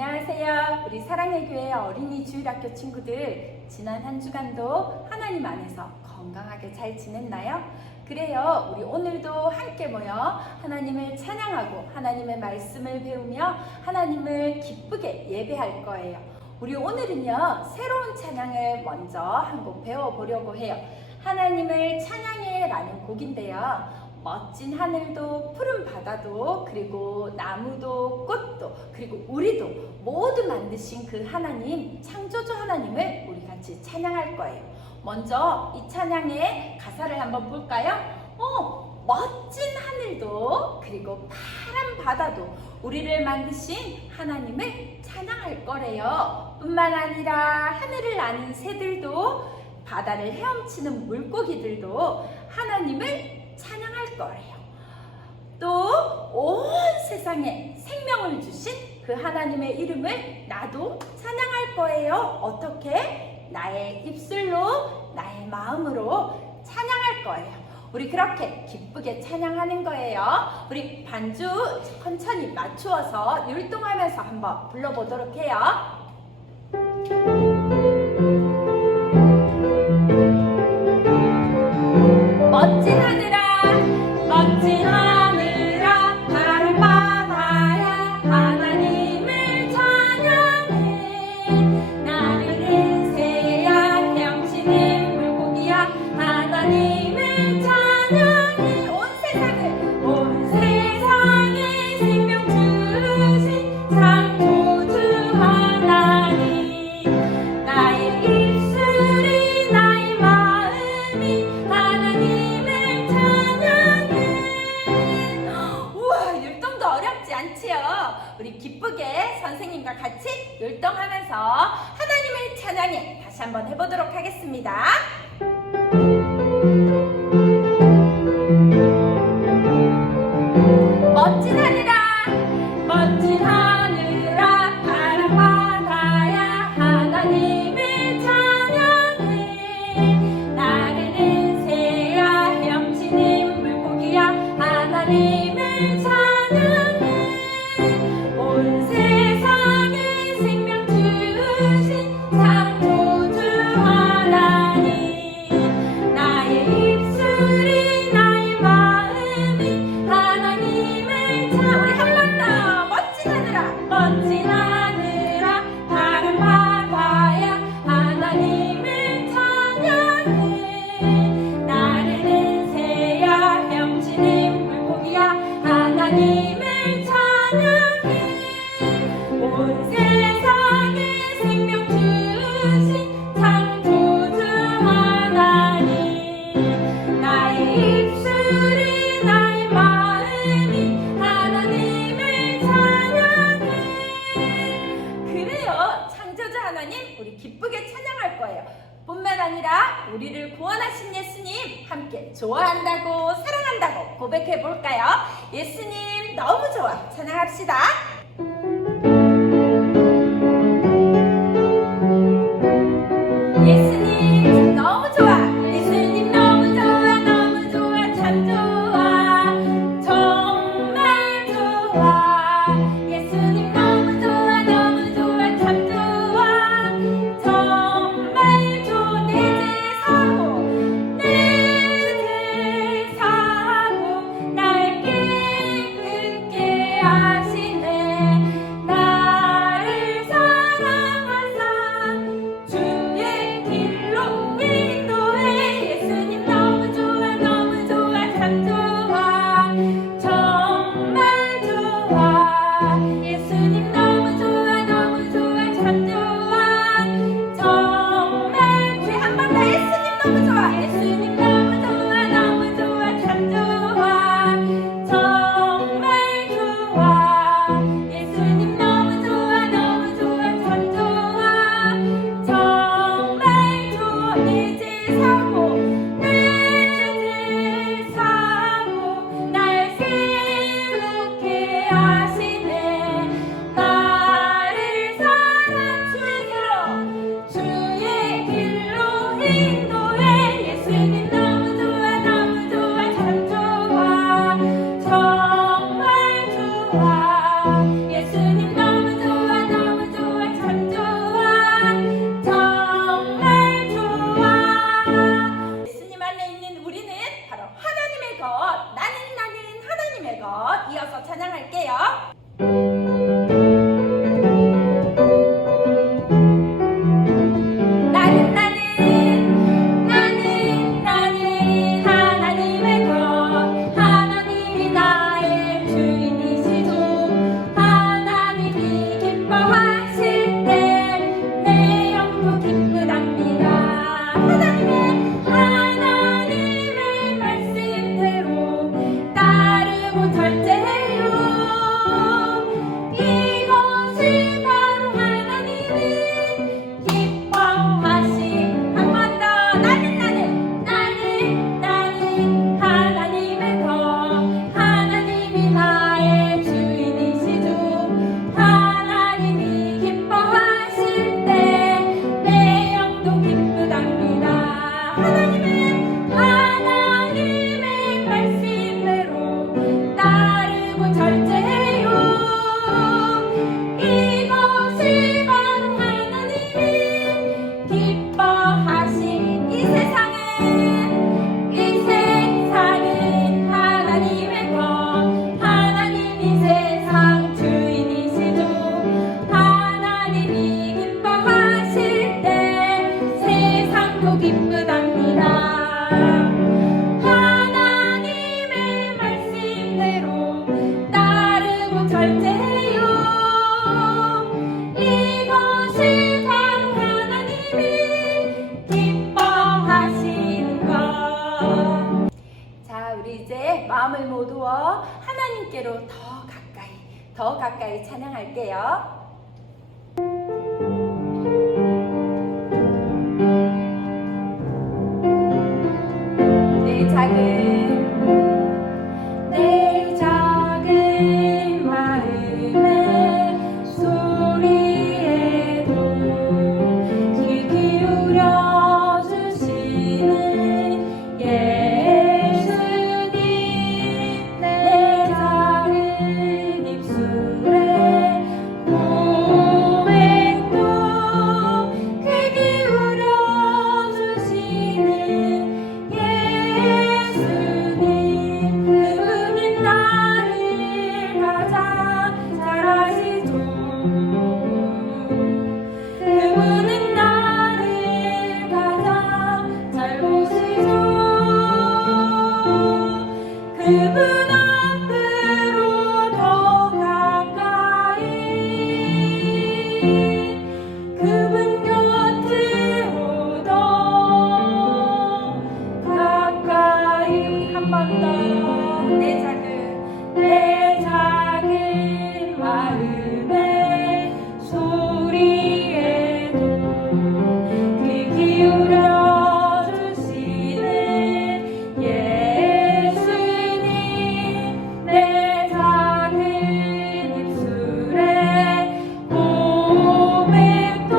안녕하세요. 우리 사랑의 교회 어린이 주일학교 친구들, 지난 한 주간도 하나님 안에서 건강하게 잘 지냈나요? 그래요. 우리 오늘도 함께 모여 하나님을 찬양하고 하나님의 말씀을 배우며 하나님을 기쁘게 예배할 거예요. 우리 오늘은요, 새로운 찬양을 먼저 한 곡 배워보려고 해요. 하나님을 찬양해 라는 곡인데요. 멋진 하늘도 푸른 바다도 그리고 나무도 꽃도 그리고 우리도 모두 만드신 그 하나님, 창조주 하나님을 우리 같이 찬양할 거예요. 먼저 이 찬양의 가사를 한번 볼까요? 멋진 하늘도 그리고 파란 바다도 우리를 만드신 하나님을 찬양할 거래요. 뿐만 아니라 하늘을 나는 새들도 바다를 헤엄치는 물고기들도 하나님을 찬양할 거예요. 또 온 세상에 생명을 주신 그 하나님의 이름을 나도 찬양할 거예요. 어떻게? 나의 입술로, 나의 마음으로 찬양할 거예요. 우리 그렇게 기쁘게 찬양하는 거예요. 우리 반주 천천히 맞추어서 율동하면서 한번 불러보도록 해요. 멋진 하늘아, 멋진 하늘아, 파란 바다야, 하나님을 찬양해. 나는 새야, 헤엄치는 물고기야, 하나님을 찬양해. 온 세상에 생명 주신 창조주 하나님. 나의 입술이, 나의 마음이 하나님을 찬양해. 우와, 율동도 어렵지 않지요? 우리 기쁘게 선생님과 같이 율동하면서 하나님을 찬양해 다시 한번 해보도록 하겠습니다. 멋진 하늘아, 멋진 하늘아, 파란 바다야, 하나님을 찬양해. 나르는 새야, 헤엄치는 물고기야, 하나님을 찬양해. 온 세상에 생명 주신 창조주 하나님. 나의 입술이, 나의 마음이 하나님을 찬양해. 우리 한 번 더. 멋진 하늘아, 멋진 하늘아, 파란 바다야, 하나님을 찬양해. 나르는 새야, 헤엄치는 물고기야, 하나님을 찬양해. 온 세상에 생명 주신 창조주 하나님. 나의 입술이, 나의 마음이 하나님을 찬양해. 그래요. 창조주 하나님, 우리 기쁘게 찬양할 거예요. 뿐만 아니라 우리를 구원하신 예수님 함께 좋아한다고, 사랑한다고 고백해 볼까요? 예수님 너무 좋아. 찬양합시다. 예수님 너무 좋아. 예수님 너무 좋아. 너무 좋아. 참 좋아. 정말 좋아. 예수님 너무 좋아. 너무 좋아. 참 좋아. 정말 좋아. 내 죄 사고 날 깨끗게 하시네. 나를 사랑하사 주의 길로 인도해. 예수님 너무 좋아. 너무 좋아. 참 좋아. 정말 좋아. 예수님 너무 좋아. 너무 좋아. 참 좋아. 정말 우리 한 번 더. 예수님 너무 좋아. 예수님 너무 좋아. 너무 좋아. 참 좋아. 정말 좋아. 예수님 너무 좋아. 너무 좋아. 참 좋아. 정말 좋아. 내 죄 사고 날 새롭게 하시네. 나를 더 가까이 찬양할게요. 내 작은 마음의 소리에도 귀 기울여 주시는 예수님, 내 작은 입술에 고백도 귀 기울여 주시는 예수님, 그분은 나를 가장 잘 아시죠. 그분은 나를 가장 잘 보시죠. 그분 앞으로 더 가까이, 그분 곁으로 더 가까이. 한 번 더. 내 작은 마음의 소리에도 귀 기울여 주시는 예수님, 내 작은 입술에 고백도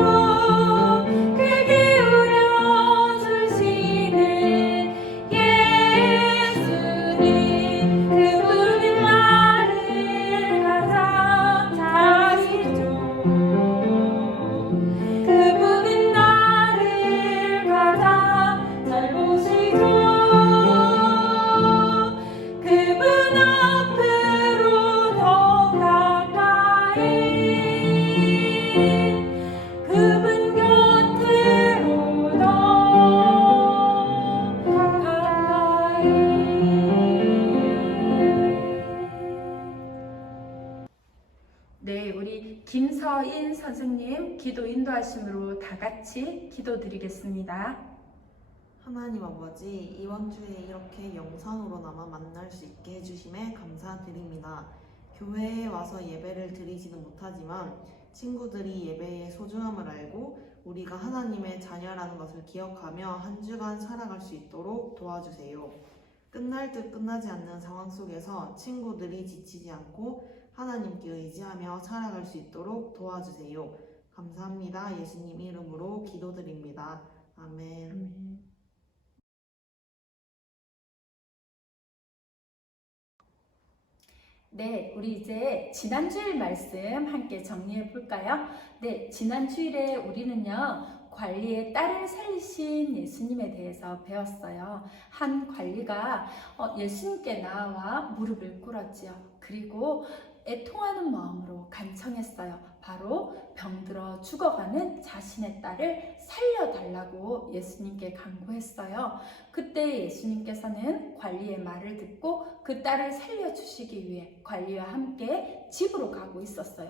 귀 기울여 주시는 예수님, 그분은 나를 가장 잘 아시죠. 그분은 나를 가장 잘 보시죠. 그분 앞으로 더 가까이, 그분 곁으로 더 가까이. 네, 우리 김서인 선생님 기도 인도하심으로 다 같이 기도드리겠습니다. 하나님 아버지, 이번 주에 이렇게 영상으로나마 만날 수 있게 해주심에 감사드립니다. 교회에 와서 예배를 드리지는 못하지만 친구들이 예배의 소중함을 알고 우리가 하나님의 자녀라는 것을 기억하며 한 주간 살아갈 수 있도록 도와주세요. 끝날 듯 끝나지 않는 상황 속에서 친구들이 지치지 않고 하나님께 의지하며 살아갈 수 있도록 도와주세요. 감사합니다. 예수님 이름으로 기도드립니다. 아멘. 네, 우리 이제 지난주일 말씀 함께 정리해 볼까요? 네, 지난주일에 우리는요, 관리의 딸을 살리신 예수님에 대해서 배웠어요. 한 관리가 예수님께 나와 무릎을 꿇었지요. 그리고 애통하는 마음으로 간청했어요. 바로 병들어 죽어가는 자신의 딸을 살려달라고 예수님께 간구했어요. 그때 예수님께서는 관리의 말을 듣고 그 딸을 살려주시기 위해 관리와 함께 집으로 가고 있었어요.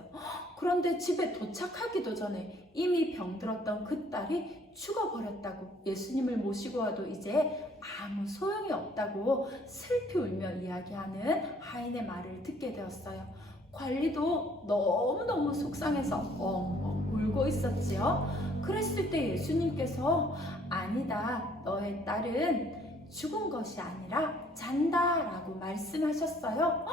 그런데 집에 도착하기도 전에 이미 병들었던 그 딸이 죽어버렸다고, 예수님을 모시고 와도 이제 아무 소용이 없다고 슬피 울며 이야기하는 하인의 말을 듣게 되었어요. 관리도 너무너무 속상해서 엉엉 울고 있었지요. 그랬을 때 예수님께서 아니다, 너의 딸은 죽은 것이 아니라 잔다 라고 말씀하셨어요.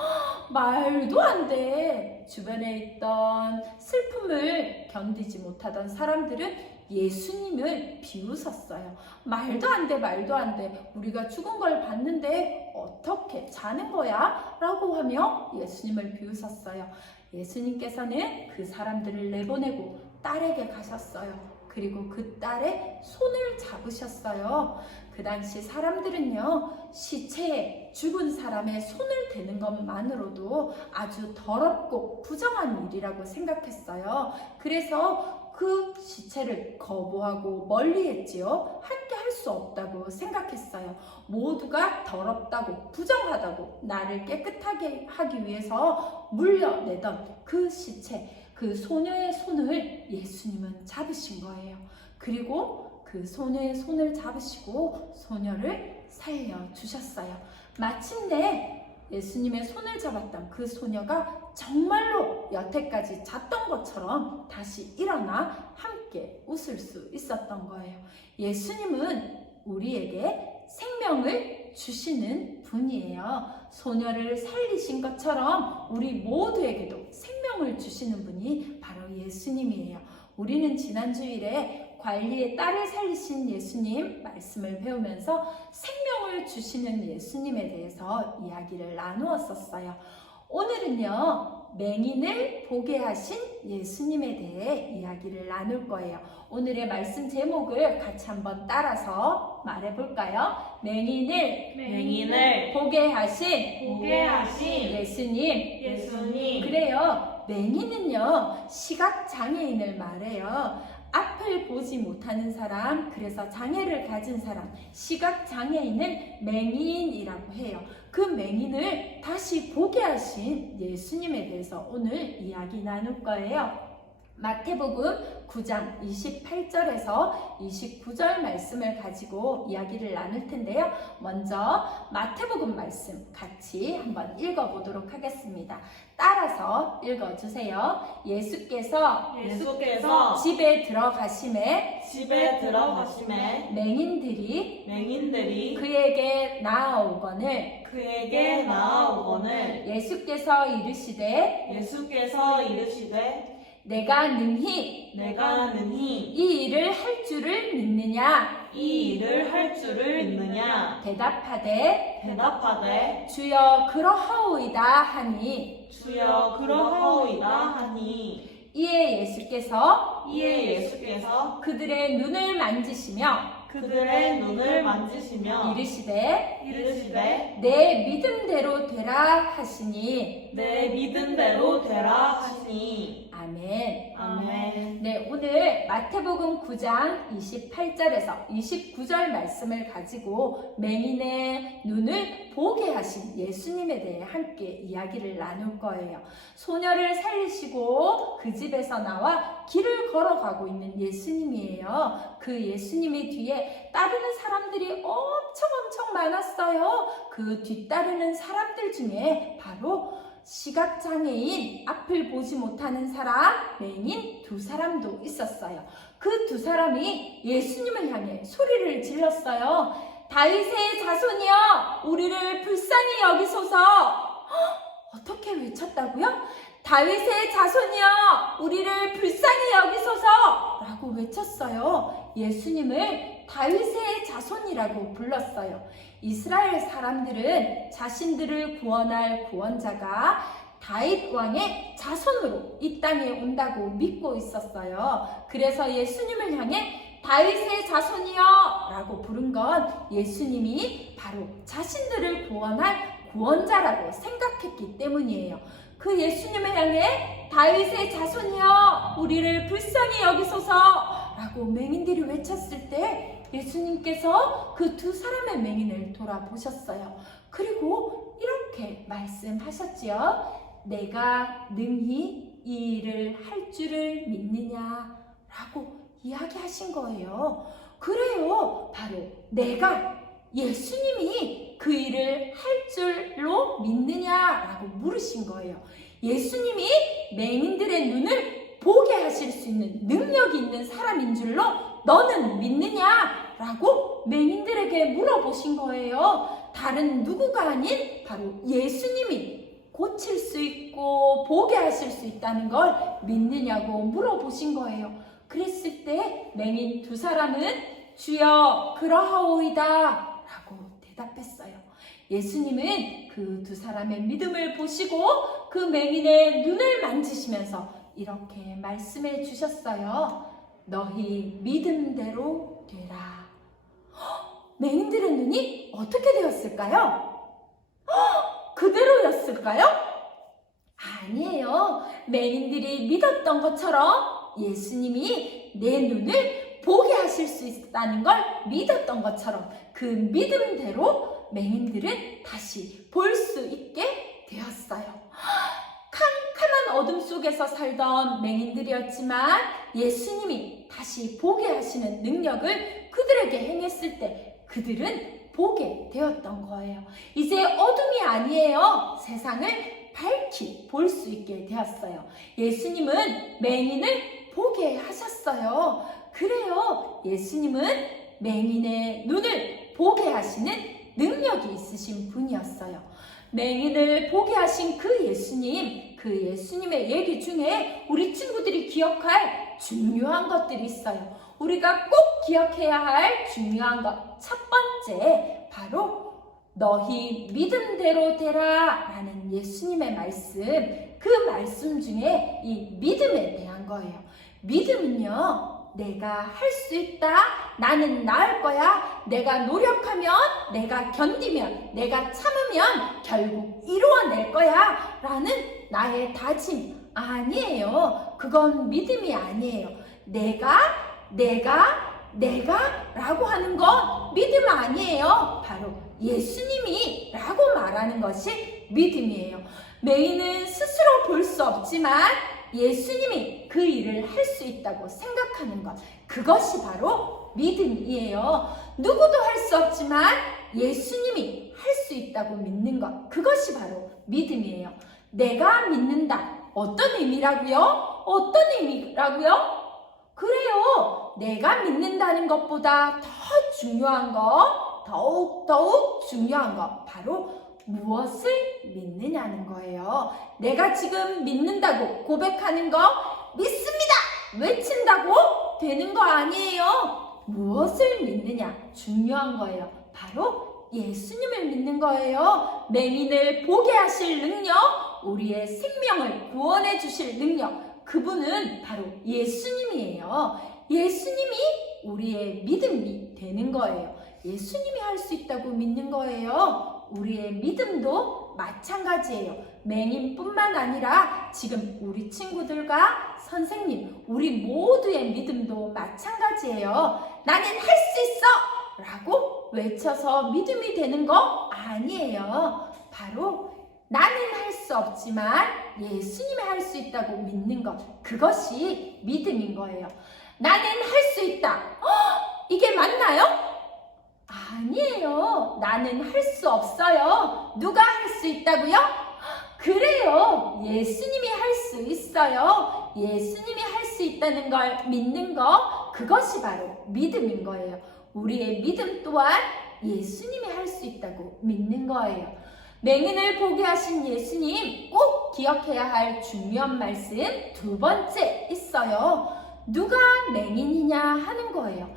말도 안 돼. 주변에 있던 슬픔을 견디지 못하던 사람들은 예수님을 비웃었어요. 말도 안 돼, 말도 안 돼. 우리가 죽은 걸 봤는데 어떻게 자는 거야? 라고 하며 예수님을 비웃었어요. 예수님께서는 그 사람들을 내보내고 딸에게 가셨어요. 그리고 그 딸의 손을 잡으셨어요. 그 당시 사람들은요, 시체에 죽은 사람의 손을 대는 것만으로도 아주 더럽고 부정한 일이라고 생각했어요. 그래서 그 시체를 거부하고 멀리했지요. 함께 할 수 없다고 생각했어요. 모두가 더럽다고 부정하다고 나를 깨끗하게 하기 위해서 물려내던 그 시체, 그 소녀의 손을 예수님은 잡으신 거예요. 그리고 그 소녀의 손을 잡으시고 소녀를 살려주셨어요. 마침내 예수님의 손을 잡았던 그 소녀가 정말로 여태까지 잤던 것처럼 다시 일어나 함께 웃을 수 있었던 거예요. 예수님은 우리에게 생명을 주시는 분이에요. 소녀를 살리신 것처럼 우리 모두에게도 생명을 주시는 분이 바로 예수님이에요. 우리는 지난 주일에 관리의 딸을 살리신 예수님 말씀을 배우면서 생명을 주시는 예수님에 대해서 이야기를 나누었었어요. 오늘은요, 맹인을 보게 하신 예수님에 대해 이야기를 나눌 거예요. 오늘의 말씀 제목을 같이 한번 따라서 말해볼까요? 맹인을 보게 하신 예수님. 그래요. 맹인은요, 시각장애인을 말해요. 앞을 보지 못하는 사람, 그래서 장애를 가진 사람, 시각장애인을 맹인이라고 해요. 그 맹인을 다시 보게 하신 예수님에 대해서 오늘 이야기 나눌 거예요. 마태복음 9장 28절에서 29절 말씀을 가지고 이야기를 나눌 텐데요. 먼저 마태복음 말씀 같이 한번 읽어보도록 하겠습니다. 따라서 읽어주세요. 예수께서 집에 들어가심에 맹인들이 그에게 나아오거늘 예수께서 이르시되 내가 능히 이 일을 할 줄을 믿느냐? 대답하되 주여 그러하오이다 하니 이에 예수께서 그들의 눈을 만지시며 이르시되 내 믿음대로 되라 하시니 아멘. 네, 오늘 마태복음 9장 28절에서 29절 말씀을 가지고 맹인의 눈을 보게 하신 예수님에 대해 함께 이야기를 나눌 거예요. 소녀를 살리시고 그 집에서 나와 길을 걸어가고 있는 예수님이에요. 그 예수님이 뒤에 따르는 사람들이 엄청 많았어요. 그 뒤따르는 사람들 중에 바로 시각장애인, 앞을 보지 못하는 사람, 맹인 두 사람도 있었어요. 그 두 사람이 예수님을 향해 소리를 질렀어요. 다윗의 자손이여, 우리를 불쌍히 여기소서. 어떻게 외쳤다고요? 다윗의 자손이여, 우리를 불쌍히 여기소서 라고 외쳤어요. 예수님을 다윗의 자손이라고 불렀어요. 이스라엘 사람들은 자신들을 구원할 구원자가 다윗 왕의 자손으로 이 땅에 온다고 믿고 있었어요. 그래서 예수님을 향해 다윗의 자손이여 라고 부른 건 예수님이 바로 자신들을 구원할 구원자라고 생각했기 때문이에요. 그 예수님을 향해 다윗의 자손이여 우리를 불쌍히 여기소서 라고 맹인들이 외쳤을 때 예수님께서 그 두 사람의 맹인을 돌아보셨어요. 그리고 이렇게 말씀하셨지요. 내가 능히 이 일을 할 줄을 믿느냐 라고 이야기하신 거예요. 그래요. 바로 내가 예수님이 그 일을 할 줄로 믿느냐라고 물으신 거예요. 예수님이 맹인들의 눈을 보게 하실 수 있는 능력이 있는 사람인 줄로 너는 믿느냐라고 맹인들에게 물어보신 거예요. 다른 누구가 아닌 바로 예수님이 고칠 수 있고 보게 하실 수 있다는 걸 믿느냐고 물어보신 거예요. 그랬을 때 맹인 두 사람은 주여 그러하오이다 라고 대답했어요. 예수님은 그 두 사람의 믿음을 보시고 그 맹인의 눈을 만지시면서 이렇게 말씀해 주셨어요. 너희 믿음대로 되라. 맹인들의 눈이 어떻게 되었을까요? 그대로였을까요? 아니에요. 맹인들이 믿었던 것처럼 예수님이 내 눈을 보게 하실 수 있다는 걸 믿었던 것처럼 그 믿음대로 맹인들은 다시 볼 수 있게 되었어요. 캄캄한 어둠 속에서 살던 맹인들이었지만 예수님이 다시 보게 하시는 능력을 그들에게 행했을 때 그들은 보게 되었던 거예요. 이제 어둠이 아니에요. 세상을 밝히 볼 수 있게 되었어요. 예수님은 맹인을 보게 하셨어요. 그래요. 예수님은 맹인의 눈을 보게 하시는 능력이 있으신 분이었어요. 맹인을 보게 하신 그 예수님의 얘기 중에 우리 친구들이 기억할 중요한 것들이 있어요. 우리가 꼭 기억해야 할 중요한 것 첫 번째, 바로 너희 믿음대로 되라 라는 예수님의 말씀, 그 말씀 중에 이 믿음에 대한 거예요. 믿음은요, 내가 할 수 있다, 나는 나을 거야, 내가 노력하면, 내가 견디면, 내가 참으면 결국 이루어낼 거야 라는 나의 다짐 아니에요. 그건 믿음이 아니에요. 내가 라고 하는 건 믿음 아니에요. 바로 예수님이 라고 말하는 것이 믿음이에요. 맹인은 스스로 볼 수 없지만 예수님이 그 일을 할 수 있다고 생각하는 것, 그것이 바로 믿음이에요. 누구도 할 수 없지만 예수님이 할 수 있다고 믿는 것, 그것이 바로 믿음이에요. 내가 믿는다. 어떤 의미라고요? 어떤 의미라고요? 그래요. 내가 믿는다는 것보다 더 중요한 것, 더욱 중요한 것, 바로 무엇을 믿느냐는 거예요. 내가 지금 믿는다고 고백하는 거, 믿습니다! 외친다고 되는 거 아니에요. 무엇을 믿느냐, 중요한 거예요. 바로 예수님을 믿는 거예요. 맹인을 보게 하실 능력, 우리의 생명을 구원해 주실 능력, 그분은 바로 예수님이에요. 예수님이 우리의 믿음이 되는 거예요. 예수님이 할 수 있다고 믿는 거예요. 우리의 믿음도 마찬가지예요. 맹인뿐만 아니라 지금 우리 친구들과 선생님, 우리 모두의 믿음도 마찬가지예요. 나는 할 수 있어! 라고 외쳐서 믿음이 되는 거 아니에요. 바로 나는 할 수 없지만 예수님이 할 수 있다고 믿는 것, 그것이 믿음인 거예요. 나는 할 수 있다. 이게 맞나요? 아니에요. 나는 할 수 없어요. 누가 할 수 있다고요? 그래요. 예수님이 할 수 있어요. 예수님이 할 수 있다는 걸 믿는 것, 그것이 바로 믿음인 거예요. 우리의 믿음 또한 예수님이 할 수 있다고 믿는 거예요. 맹인을 보게 하신 예수님, 꼭 기억해야 할 중요한 말씀 두 번째 있어요. 누가 맹인이냐 하는 거예요.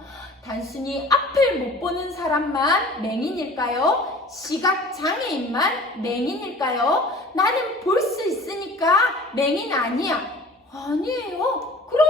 단순히 앞을 못 보는 사람만 맹인일까요? 시각장애인만 맹인일까요? 나는 볼 수 있으니까 맹인 아니야. 아니에요. 그럼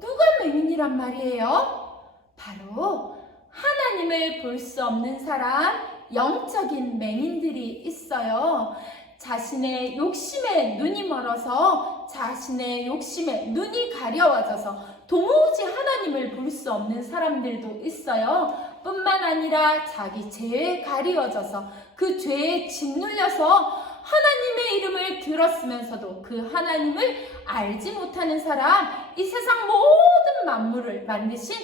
누가 맹인이란 말이에요? 바로 하나님을 볼 수 없는 사람, 영적인 맹인들이 있어요. 자신의 욕심에 눈이 멀어서, 자신의 욕심에 눈이 가려워져서 도무지 하나님을 볼 수 없는 사람들도 있어요. 뿐만 아니라 자기 죄에 가리워져서 그 죄에 짓눌려서 하나님의 이름을 들었으면서도 그 하나님을 알지 못하는 사람, 이 세상 모든 만물을 만드신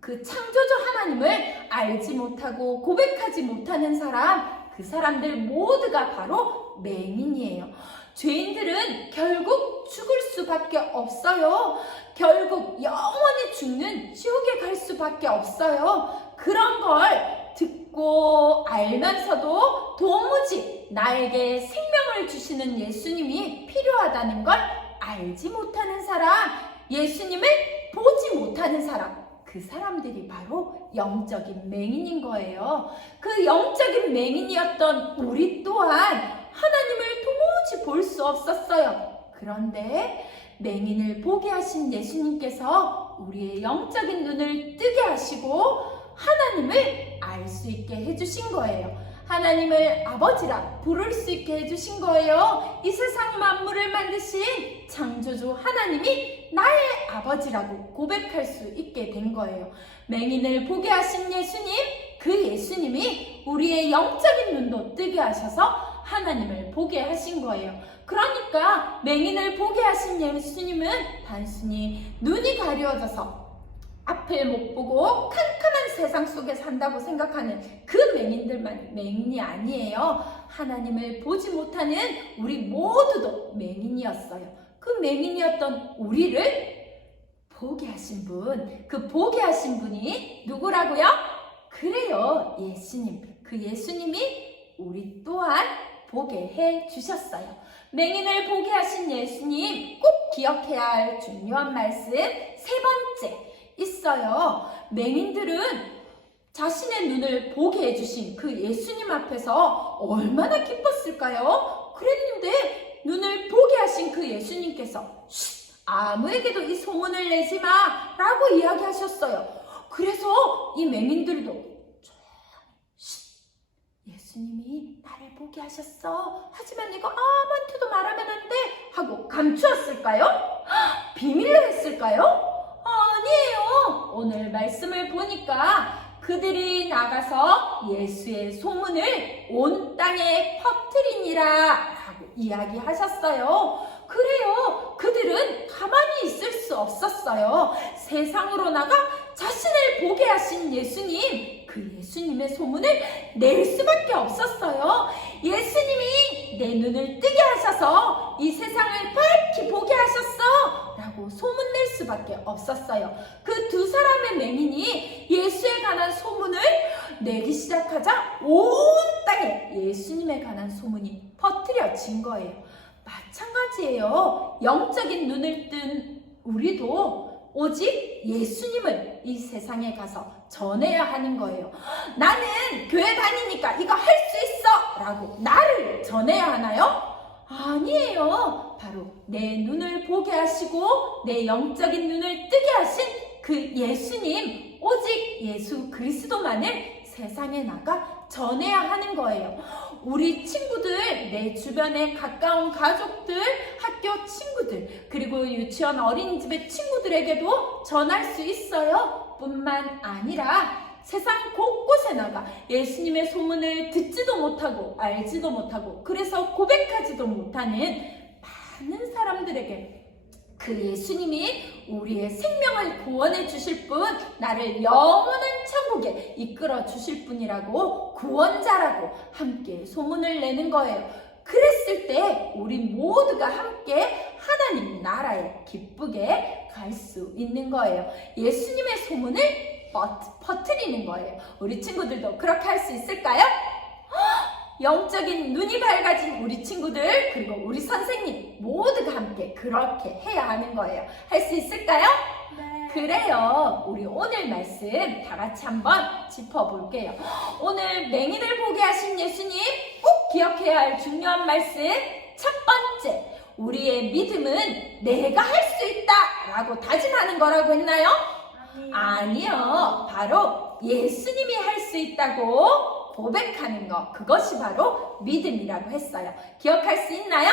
그 창조주 하나님을 알지 못하고 고백하지 못하는 사람, 그 사람들 모두가 바로 맹인이에요. 죄인들은 결국 죽을 수밖에 없어요. 결국 영원히 죽는 지옥에 갈 수밖에 없어요. 그런 걸 듣고 알면서도 도무지 나에게 생명을 주시는 예수님이 필요하다는 걸 알지 못하는 사람, 예수님을 보지 못하는 사람, 그 사람들이 바로 영적인 맹인인 거예요. 그 영적인 맹인이었던 우리 또한 하나님을 도무지 볼 수 없었어요. 그런데 맹인을 보게 하신 예수님께서 우리의 영적인 눈을 뜨게 하시고 하나님을 알 수 있게 해주신 거예요. 하나님을 아버지라 부를 수 있게 해주신 거예요. 이 세상 만물을 만드신 창조주 하나님이 나의 아버지라고 고백할 수 있게 된 거예요. 맹인을 보게 하신 예수님, 그 예수님이 우리의 영적인 눈도 뜨게 하셔서 하나님을 보게 하신 거예요. 그러니까 맹인을 보게 하신 예수님은 단순히 눈이 가려워져서 앞을 못 보고 캄캄한 세상 속에 산다고 생각하는 그 맹인들만 맹인이 아니에요. 하나님을 보지 못하는 우리 모두도 맹인이었어요. 그 맹인이었던 우리를 보게 하신 분, 그 보게 하신 분이 누구라고요? 그래요, 예수님. 그 예수님이 우리 또한 보게 해 주셨어요. 맹인을 보게 하신 예수님, 꼭 기억해야 할 중요한 말씀 세 번째 있어요. 맹인들은 자신의 눈을 보게 해주신 그 예수님 앞에서 얼마나 기뻤을까요? 그랬는데 눈을 보게 하신 그 예수님께서 아무에게도 이 소문을 내지 마 라고 이야기하셨어요. 그래서 이 맹인들도 예수님이 나를 보게 하셨어. 하지만 이거 아무한테도 말하면 안 돼 하고 감추었을까요? 비밀로 했을까요? 아니에요. 오늘 말씀을 보니까 그들이 나가서 예수의 소문을 온 땅에 퍼뜨리니라 라고 이야기하셨어요. 그래요. 그들은 가만히 있을 수 없었어요. 세상으로 나가 자신을 보게 하신 예수님, 그 예수님의 소문을 낼 수밖에 없었어요. 예수님이 내 눈을 뜨게 하셔서 이 세상을 밝히 보게 하셨어 라고 소문낼 수밖에 없었어요. 그 두 사람의 맹인이 예수에 관한 소문을 내기 시작하자 온 땅에 예수님에 관한 소문이 퍼뜨려진 거예요. 마찬가지예요. 영적인 눈을 뜬 우리도 오직 예수님을 이 세상에 가서 전해야 하는 거예요. 나는 교회 다니니까 이거 할 수 있어 라고 나를 전해야 하나요? 아니에요. 바로 내 눈을 보게 하시고 내 영적인 눈을 뜨게 하신 그 예수님, 오직 예수 그리스도만을 세상에 나가 전해야 하는 거예요. 우리 친구들, 내 주변에 가까운 가족들, 학교 친구들, 그리고 유치원 어린이집의 친구들에게도 전할 수 있어요. 뿐만 아니라 세상 곳곳에 나가 예수님의 소문을 듣지도 못하고 알지도 못하고 그래서 고백하지도 못하는 많은 사람들에게 그 예수님이 우리의 생명을 구원해 주실 분, 나를 영원한 천국에 이끌어 주실 분이라고, 구원자라고 함께 소문을 내는 거예요. 그랬을 때 우리 모두가 함께 하나님 나라에 기쁘게 갈 수 있는 거예요. 예수님의 소문을 퍼뜨리는 거예요. 우리 친구들도 그렇게 할 수 있을까요? 영적인 눈이 밝아진 우리 친구들, 그리고 우리 선생님 모두가 함께 그렇게 해야 하는 거예요. 할 수 있을까요? 네. 그래요. 우리 오늘 말씀 다 같이 한번 짚어볼게요. 오늘 맹인을 보게 하신 예수님, 꼭 기억해야 할 중요한 말씀 첫 번째, 우리의 믿음은 내가 할 수 있다 라고 다짐하는 거라고 했나요? 아니요. 바로 예수님이 할 수 있다고 고백하는 것, 그것이 바로 믿음이라고 했어요. 기억할 수 있나요?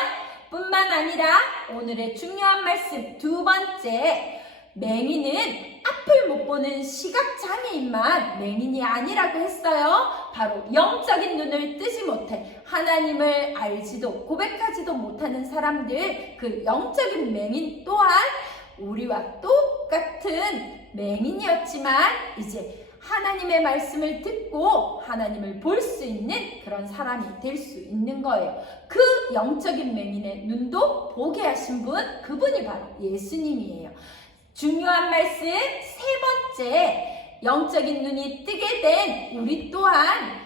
뿐만 아니라 오늘의 중요한 말씀 두 번째, 맹인은 앞을 못 보는 시각장애인만 맹인이 아니라고 했어요. 바로 영적인 눈을 뜨지 못해 하나님을 알지도 고백하지도 못하는 사람들, 그 영적인 맹인 또한 우리와 똑같은 맹인이었지만 이제 하나님의 말씀을 듣고 하나님을 볼 수 있는 그런 사람이 될 수 있는 거예요. 그 영적인 맹인의 눈도 보게 하신 분, 그분이 바로 예수님이에요. 중요한 말씀 세 번째, 영적인 눈이 뜨게 된 우리 또한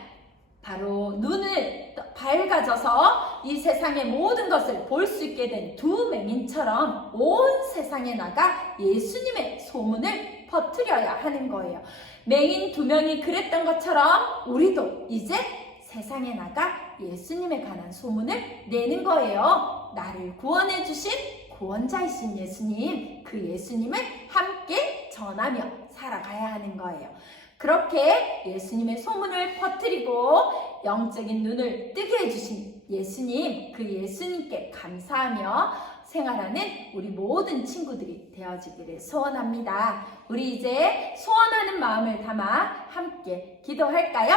바로 눈을 밝아져서 이 세상의 모든 것을 볼 수 있게 된 두 맹인처럼 온 세상에 나가 예수님의 소문을 퍼뜨려야 하는 거예요. 맹인 두 명이 그랬던 것처럼 우리도 이제 세상에 나가 예수님에 관한 소문을 내는 거예요. 나를 구원해 주신 구원자이신 예수님, 그 예수님을 함께 전하며 살아가야 하는 거예요. 그렇게 예수님의 소문을 퍼뜨리고 영적인 눈을 뜨게 해주신 예수님, 그 예수님께 감사하며 생활하는 우리 모든 친구들이 되어지기를 소원합니다. 우리 이제 소원하는 마음을 담아 함께 기도할까요?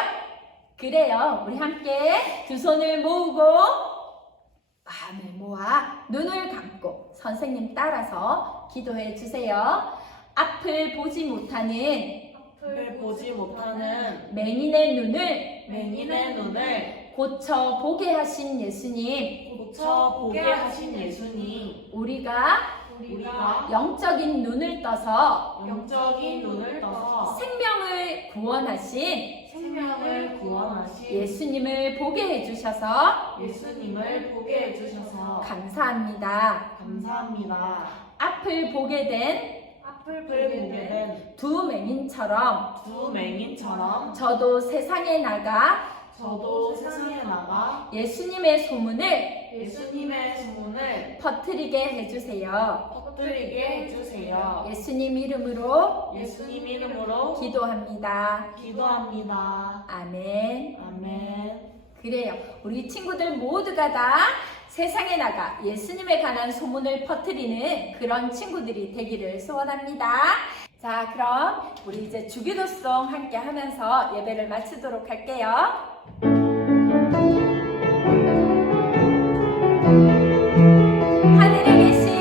그래요. 우리 함께 두 손을 모으고 마음을 모아 눈을 감고 선생님 따라서 기도해 주세요. 앞을 보지 못하는 보지 못하는 맹인의 눈을 맹인의 눈을 고쳐 보게 하신 예수님, 고쳐 보게 하신 예수님, 우리가 영적인 눈을 떠서 영적인 눈을 떠서 생명을 구원하신 생명을 구원하신 예수님을 보게 해주셔서 예수님을 보게 해주셔서 감사합니다. 감사합니다. 앞을 보게 된 앞을 보게 된 두 맹인처럼 두 맹인처럼 저도 세상에 나가 저도 세상에 나가 예수님의 소문을 예수님의 소문을 퍼뜨리게 해주세요. 퍼뜨리게 해주세요. 예수님 이름으로 예수님 이름으로 기도합니다. 기도합니다. 아멘. 아멘. 그래요. 우리 친구들 모두가 다 세상에 나가 예수님에 관한 소문을 퍼뜨리는 그런 친구들이 되기를 소원합니다. 자, 그럼 우리 이제 주기도송 함께 하면서 예배를 마치도록 할게요. 하늘에 계신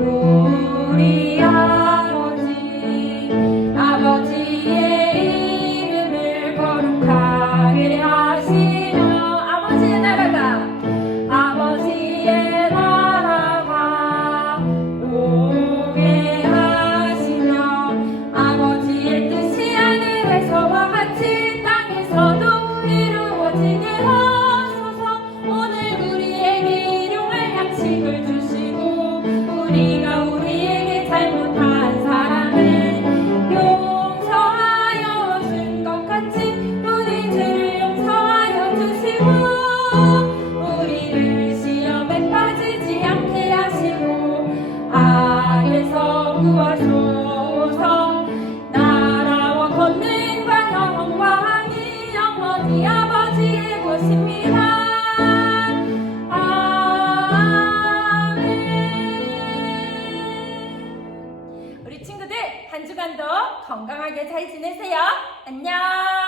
우리 아버지의 이름을 거룩하게 하시며 아버지의 나라가 오게 하시며 아버지의 뜻이 하늘에서와 같이 땅에서도 이루어지게 하소서. 오늘 우리에게 일용할 양식을 주시고 우리에게 잘못한 사람을 용서하여 준 것 같이 우리 죄를 용서하여 주시고 우리를 시험에 빠지지 않게 하시고 악에서 구하소서. 나라와 권능과 영광이 영원히 아버지의 것입니다. 아멘. 우리 친구들 한 주간도 건강하게 잘 지내세요. 안녕.